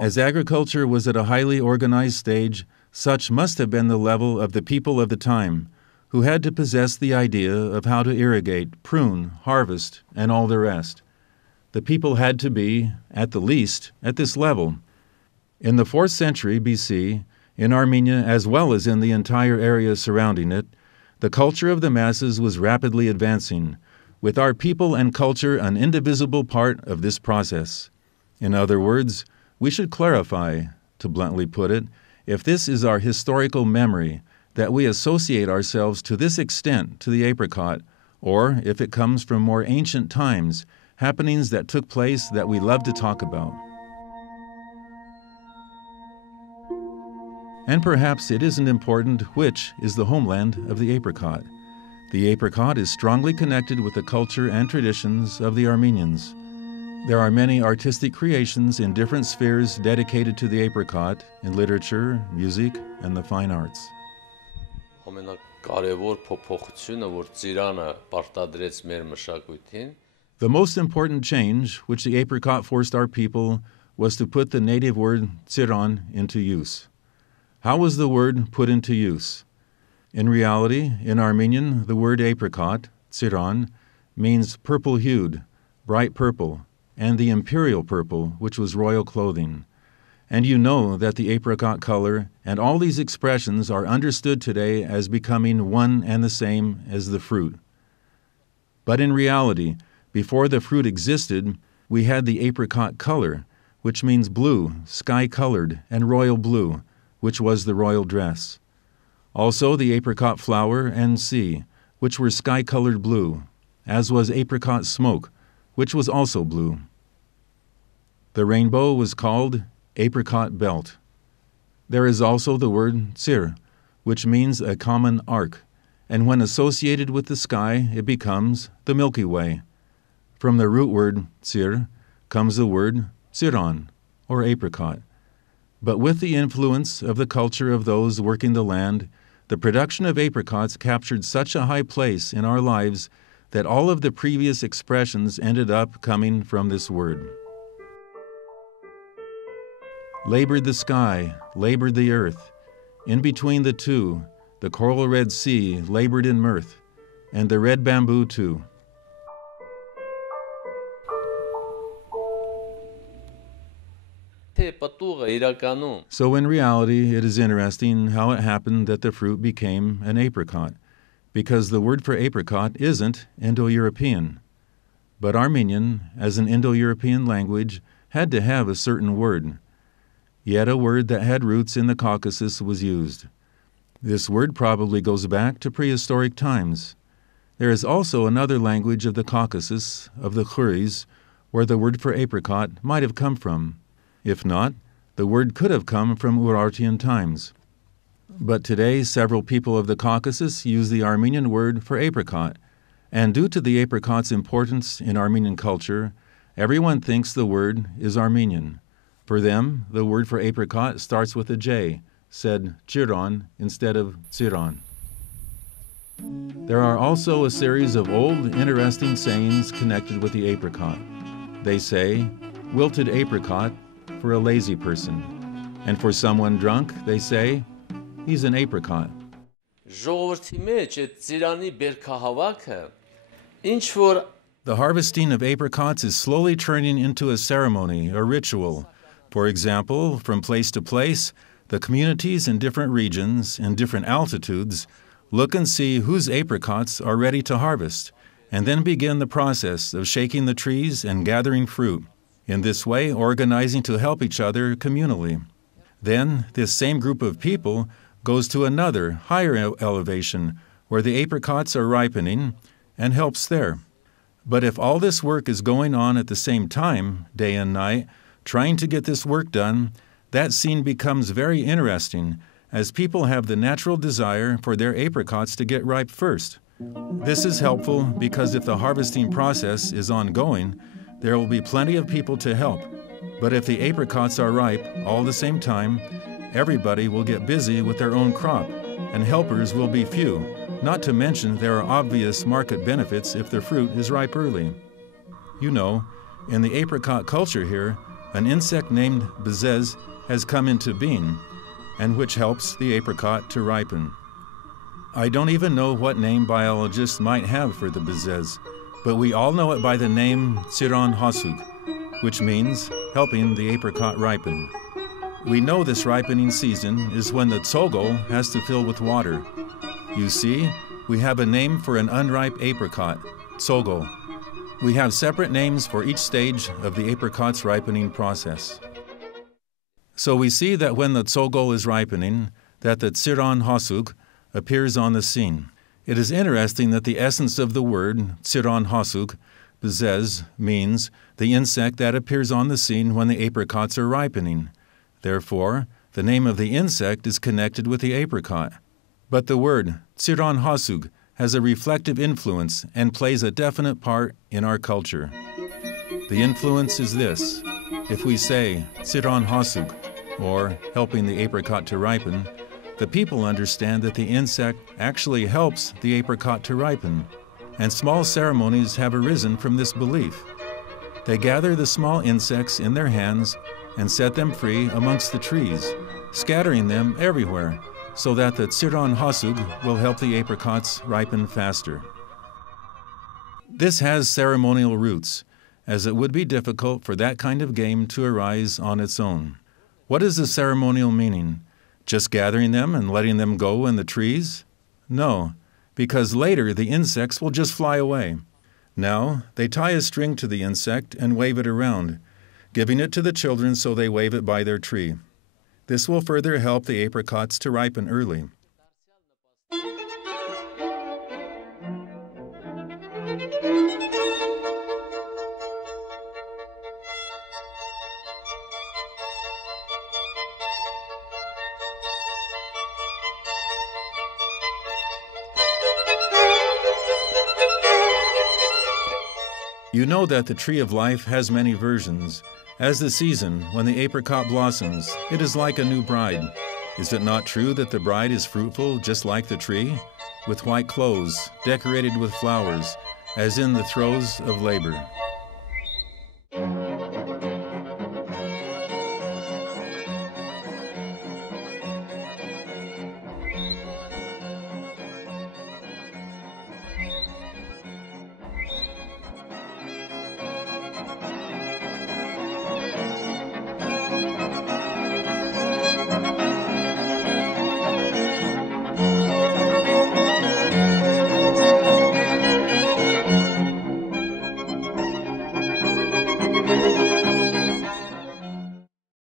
As agriculture was at a highly organized stage, such must have been the level of the people of the time, who had to possess the idea of how to irrigate, prune, harvest, and all the rest. The people had to be, at the least, at this level. In the 4th century BC, in Armenia as well as in the entire area surrounding it, the culture of the masses was rapidly advancing, with our people and culture an indivisible part of this process. In other words, we should clarify, to bluntly put it, if this is our historical memory, that we associate ourselves to this extent to the apricot, or if it comes from more ancient times, happenings that took place that we love to talk about. And perhaps it isn't important which is the homeland of the apricot. The apricot is strongly connected with the culture and traditions of the Armenians. There are many artistic creations in different spheres dedicated to the apricot, in literature, music, and the fine arts. The most important change which the apricot forced our people was to put the native word ԾԻՐԱն into use. How was the word put into use? In reality, in Armenian, the word apricot, ԾԻΡԱN, means purple-hued, bright purple, and the imperial purple, which was royal clothing. And you know that the apricot color and all these expressions are understood today as becoming one and the same as the fruit. But in reality, before the fruit existed, we had the apricot color, which means blue, sky-colored, and royal blue, which was the royal dress. Also the apricot flower and sea, which were sky-colored blue, as was apricot smoke, which was also blue. The rainbow was called apricot belt. There is also the word ЦԻΡ, which means a common arc, and when associated with the sky, it becomes the Milky Way. From the root word ЦԻΡ comes the word ЦԻΡԱN, or apricot. But with the influence of the culture of those working the land, the production of apricots captured such a high place in our lives that all of the previous expressions ended up coming from this word. Labored the sky, labored the earth. In between the two, the coral red sea labored in mirth, and the red bamboo too. So in reality, it is interesting how it happened that the fruit became an apricot, because the word for apricot isn't Indo-European. But Armenian, as an Indo-European language, had to have a certain word. Yet a word that had roots in the Caucasus was used. This word probably goes back to prehistoric times. There is also another language of the Caucasus, of the Khuris, where the word for apricot might have come from. If not, the word could have come from Urartian times. But today, several people of the Caucasus use the Armenian word for apricot, and due to the apricot's importance in Armenian culture, everyone thinks the word is Armenian. For them, the word for apricot starts with a J, said ÇԻΡԱN instead of ЦԻΡԱN. There are also a series of old, interesting sayings connected with the apricot. They say, wilted apricot, for a lazy person, and for someone drunk, they say, he's an apricot. The harvesting of apricots is slowly turning into a ceremony, a ritual. For example, from place to place, the communities in different regions, in different altitudes, look and see whose apricots are ready to harvest, and then begin the process of shaking the trees and gathering fruit. In this way, organizing to help each other communally. Then, this same group of people goes to another, higher elevation, where the apricots are ripening, and helps there. But if all this work is going on at the same time, day and night, trying to get this work done, that scene becomes very interesting, as people have the natural desire for their apricots to get ripe first. This is helpful because if the harvesting process is ongoing, there will be plenty of people to help. But if the apricots are ripe all the same time, everybody will get busy with their own crop, and helpers will be few, not to mention there are obvious market benefits if the fruit is ripe early. You know, in the apricot culture here, an insect named bezes has come into being, and which helps the apricot to ripen. I don't even know what name biologists might have for the bezes, but we all know it by the name ԾԻՐԱՆ hasug, which means helping the apricot ripen. We know this ripening season is when the tsogol has to fill with water. You see, we have a name for an unripe apricot, tsogol. We have separate names for each stage of the apricot's ripening process. So we see that when the tsogol is ripening, that the ЦԻΡԱΝ hasug appears on the scene. It is interesting that the essence of the word ЦԻΡԱΝ hasug, bezes, means the insect that appears on the scene when the apricots are ripening. Therefore, the name of the insect is connected with the apricot. But the word ЦԻΡԱΝ hasug has a reflective influence and plays a definite part in our culture. The influence is this. If we say ЦԻΡԱΝ hasug, or helping the apricot to ripen, the people understand that the insect actually helps the apricot to ripen, and small ceremonies have arisen from this belief. They gather the small insects in their hands and set them free amongst the trees, scattering them everywhere, so that the ЦΙΡΑΝ hasug will help the apricots ripen faster. This has ceremonial roots, as it would be difficult for that kind of game to arise on its own. What is the ceremonial meaning? Just gathering them and letting them go in the trees? No, because later the insects will just fly away. Now, they tie a string to the insect and wave it around, giving it to the children so they wave it by their tree. This will further help the apricots to ripen early. You know that the tree of life has many versions. As the season, when the apricot blossoms, it is like a new bride. Is it not true that the bride is fruitful just like the tree, with white clothes, decorated with flowers, as in the throes of labor?